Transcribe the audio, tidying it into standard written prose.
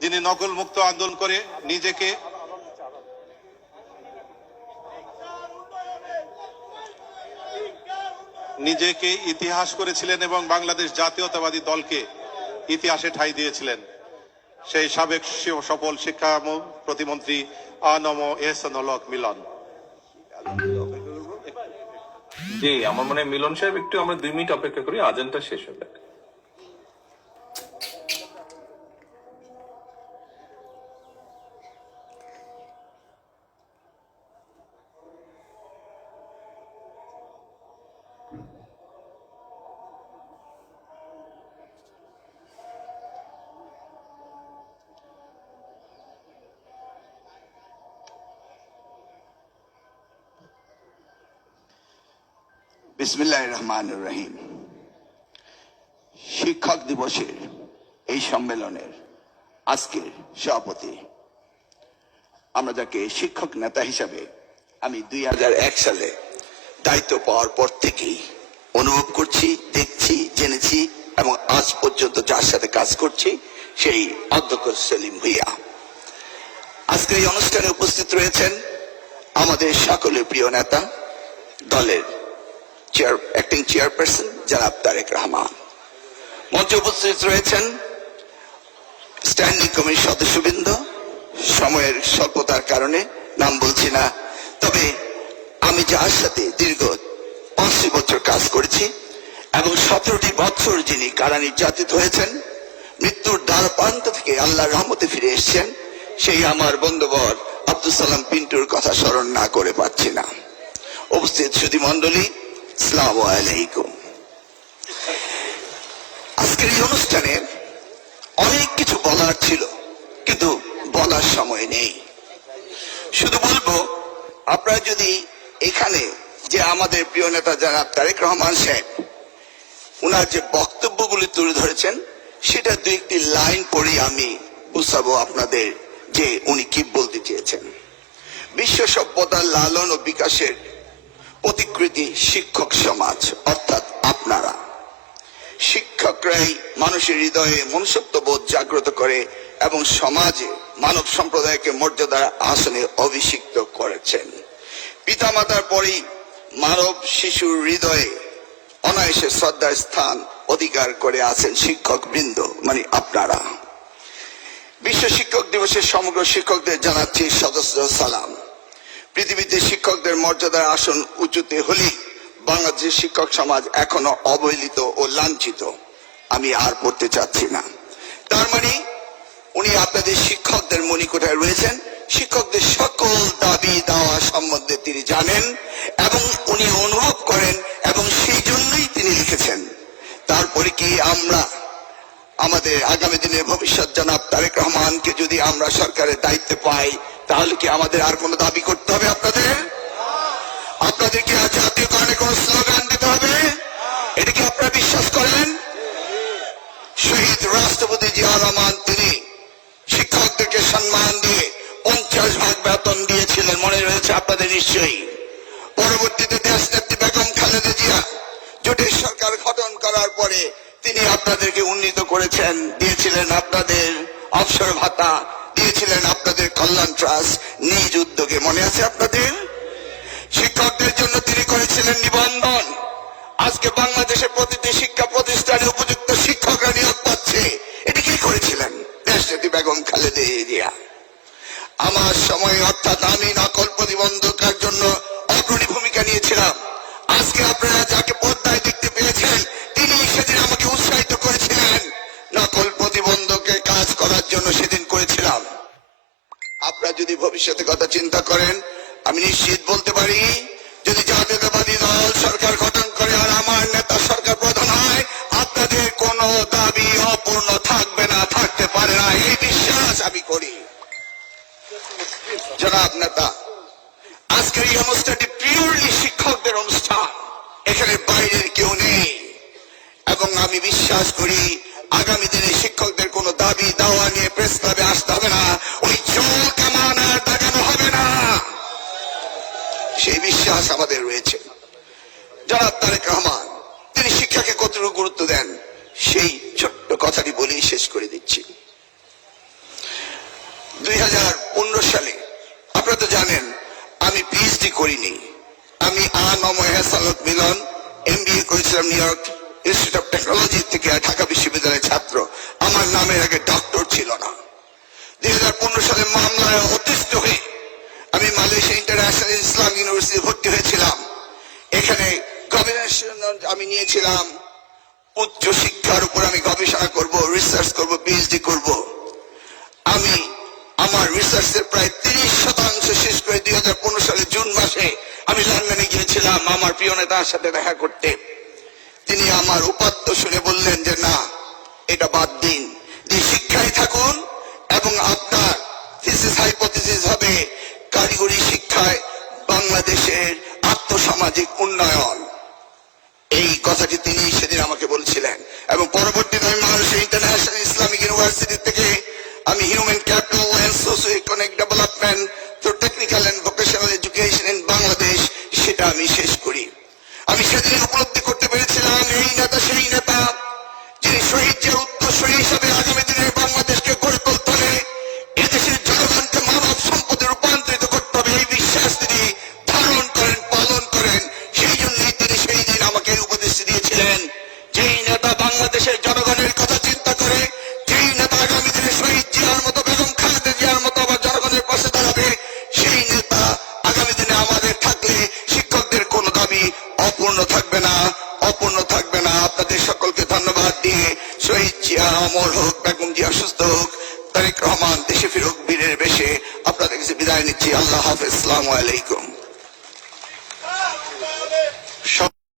যিনি নকল মুক্ত আন্দোলন করে নিজেকে ইতিহাস করেছিলেন এবং বাংলাদেশ জাতীয়তাবাদী দলকে ইতিহাসে ঠাঁই দিয়েছিলেন সেই সাবেক সফল শিক্ষা প্রতিমন্ত্রী আনম এহসানুল হক মিলন। জি, আমার মনে হয় মিলন সাহেব একটু আমরা 2 মিনিট অপেক্ষা করি, আজানটা শেষ হবে। বিসমিল্লাহির রহমানির রহিম। শিক্ষক দিবসের এই সম্মেলনের আজকের সভাপতি, আমরা যাকে শিক্ষক নেতা হিসাবে আমি 2001 সালে দায়িত্ব পাওয়ার পর থেকেই অনুভব করছি, দেখছি, জেনেছি এবং আজ পর্যন্ত যার সাথে কাজ করছি সেই অধ্যক্ষ সেলিম ভুঁইয়া। আজকে এই অনুষ্ঠানে উপস্থিত রয়েছেন আমাদের সকলের প্রিয় নেতা, দলের অ্যাক্টিং চেয়ারপারসন জনাব তারেক রহমান। মঞ্চে উপস্থিত রয়েছেন স্ট্যান্ডিং কমিটির সদস্যবৃন্দ। সময়ের স্বল্পতার কারণে নাম বলছি না, তবে আমি যার সাথে দীর্ঘ 80 বছর কাজ করেছি এবং 17টি বছর যিনি কারা নির্যাতিত হয়েছেন, মৃত্যুর দ্বার প্রান্ত থেকে আল্লাহর রহমতে ফিরে এসেছেন, সেই আমার বন্ধুবর আব্দুল সালাম পিন্টুর কথা স্মরণ না করে পারছি না। উপস্থিত সুধী মণ্ডলী, আসসালামু আলাইকুম। আজকের এই অনুষ্ঠানে অনেক কিছু বলার ছিল, কিন্তু বলার সময় নেই। শুধু বলবো, আপনারা যদি এখানে যে আমাদের প্রিয় নেতা জনাব তারেক রহমান সাহেব উনার যে বক্তব্যগুলি তুলে ধরেছেন, সেটা 2-1টি লাইন পড়ে আমি বুঝাবো আপনাদের যে উনি কি বলতে চেয়েছেন। বিশ্ব সভ্যতার লালন ও বিকাশের প্রতিকৃতি শিক্ষক সমাজ, অর্থাৎ আপনারা। শিক্ষকরাই মানুষের হৃদয়ে মনুষ্যত্ববোধ জাগ্রত করে এবং সমাজে মানব সম্প্রদায়কে মর্যাদার আসনে অভিষিক্ত করেছেন। পিতামাতার পরই মানব শিশুর হৃদয়ে অনায়াসে শ্রদ্ধার স্থান অধিকার করে আছেন শিক্ষক বৃন্দ, মানে আপনারা। বিশ্ব শিক্ষক দিবসের সমগ্র শিক্ষকদের জানাচ্ছি সদস্য সালাম। পৃথিবীতে শিক্ষকদের মর্যাদার আসন উঁচুতে হলে বাংলাদেশের শিক্ষক সমাজ এখনো অবহেলিত ও লাঞ্ছিত। আমি আর পড়তে চাচ্ছি না। তার মানে উনি আপনাদের শিক্ষকদের মণিকোঠায় রয়েছেন, শিক্ষকদের সকল দাবি দাওয়া সম্বন্ধে তিনি জানেন এবং উনি অনুভব করেন এবং সেই জন্যই তিনি লিখেছেন। তারপরে কি আমরা আমাদের আগামী দিনের ভবিষ্যৎ জনাব তারেক রহমানকে যদি আমরা সরকারের দায়িত্বে পাই, তাহলে কি আমাদের আর কোনো দাবি করতে হবে? আপনাদের কি আজ জাতীয়করণে কোন স্লোগান দিতে হবে? এটা কি আপনারা বিশ্বাস করেন? শহীদ রাষ্ট্রপতি জিয়াউর রহমান তিনি শিক্ষকদেরকে সম্মান দিয়ে 50 ভাগ বেতন দিয়েছিলেন, মনে রয়েছে আপনাদের নিশ্চয়ই। পরবর্তীতে দেশনেত্রী বেগম খালেদা জিয়া জোটের সরকার গঠন করার পরে তিনি আপনাদেরকে উন্নীত করেছেন, দিয়েছিলেন আপনাদের অবসর ভাতা, দিয়েছিলেন আপনাদের কল্যাণ ট্রাস্ট নিজ উদ্যোগে, মনে আছে আপনাদের? শিক্ষকদের জন্য তিনি করেছিলেন নিবন্ধন। আজকে বাংলাদেশের প্রতিটি শিক্ষা প্রতিষ্ঠানে উপযুক্ত শিক্ষকরা নিয়োগ পাচ্ছে। এটি কি করেছিলেন? দেশনেত্রী বেগম খালেদা জিয়া। আমার সময় অর্থাৎ আমি নকল প্রতিবন্ধকের জন্য অগ্রণী ভূমিকা নিয়েছিলাম। আজকে আপনারা যাকে পর্দায় দেখতে পেয়েছেন, তিনি সেদিন আমাকে উৎসাহিত করেছিলেন নকল প্রতিবন্ধকের কাজ করার জন্য, সেদিন করেছিলাম। আপনারা যদি ভবিষ্যতে কথা চিন্তা করেন, আমি নিশ্চিত বলতে পারি, যদি জাতীয়তাবাদী দল সরকার গঠন করে আর আমার নেতা সরকার প্রধান হয়, আপনাদের কোনো দাবি অপূর্ণ থাকবে না, থাকতে পারে না, এই বিশ্বাস আমি করি। জনাব নেতা, আজকের এই অনুষ্ঠানটি পিওরলি শিক্ষকদের অনুষ্ঠান, এখানে বাইরের কেউ নেই এবং আমি বিশ্বাস করি আগামী দিনে শিক্ষকদের কোনো দাবি দাওয়া নিয়ে প্রেস ক্লাবে আসতে হবে না, ওই জল কামান আর দাগানো হবে না, সেই বিশ্বাস আমাদের রয়েছে। জনাব তারেক রহমান তিনি শিক্ষাকে কতটুকু গুরুত্ব দেন, সেই ছোট্ট কথাটি বলেই শেষ করে দিচ্ছি। করিনি। আমি আনময় হাসানুত মিলন MBA করেছিলাম new York institute of technology থেকে, ঢাকা বিশ্ববিদ্যালয়ের ছাত্র। আমার নামের আগে ডক্টর ছিল না। 2015 সালে মামলায় অতিষ্ঠ হয়ে আমি মালয়েশিয়া ইন্টারন্যাশনাল ইসলাম ইউনিভার্সিটি ভর্তি হয়েছিলাম। এখানে গবেষণা আমি নিয়েছিলাম, উচ্চ শিক্ষার উপর আমি গবেষণা করব, রিসার্চ করব, PhD করব। আমি আমার রিসার্চের প্রায় 30% শেষ করে 2015 সালে জুন মাসে আমি লন্ডনে গিয়েছিলাম আমার প্রিয় নেতার সাথে দেখা করতে। তিনি আমার উপাত্ত শুনে বললেন যে না, এটা বাদ দিন, যে শিক্ষায় থাকুন এবং আপনার থিসিস হাইপোথিসিস হবে কারিগরি শিক্ষায় বাংলাদেশের আর্থসামাজিক উন্নয়ন। এই কথাটি তিনি সেদিন আমাকে বলছিলেন। এবং পরবর্তীতে আমি মালয়েশিয়া ইন্টারন্যাশনাল ইসলামিক ইউনিভার্সিটি থেকে আমি human capital and socio economic development through technical and vocational education in Bangladesh সেটা আমি শেষ করি। আমি সেদিন উপলব্ধি করতে পেরেছিলাম এই নেতা সেই নেতা যিনি শহীদ জিয়ার উত্তরসূরি হিসাবে আগামী দিনে বাংলাদেশকে গড়ে তুলতে হলে এদেশের জনগণকে মানব সম্পদে রূপান্তরিত করতে হবে, এই বিশ্বাস তিনি ধারণ করেন, পালন করেন। সেই জন্যই তিনি সেই দিন আমাকে উপদেশ দিয়েছিলেন, যেই নেতা বাংলাদেশের জনগণের কথা চিন্তা করে, যেই নেতা আগামী দিনে শহীদ জিয়ার মতো, বেগম খালেদা জিয়ার মতো আবার জনগণের পাশে দাঁড়াবে, সেই নেতা আগামী দিনে আমাদের থাকলে শিক্ষকদের কোনো দাবি অপূর্ণ থাকবে না, অপূর্ণ থাকবে না। আপনাদের সকলকে ধন্যবাদ দিয়ে শহীদ জিয়া অমর হোক, বেগম জিয়া সুস্থ হোক, তারেক রহমান দেশে ফিরুক বীরের বেশে আপনাদের কাছে বিদায় নিচ্ছি। আল্লাহ হাফেজ, আসসালামু আলাইকুম।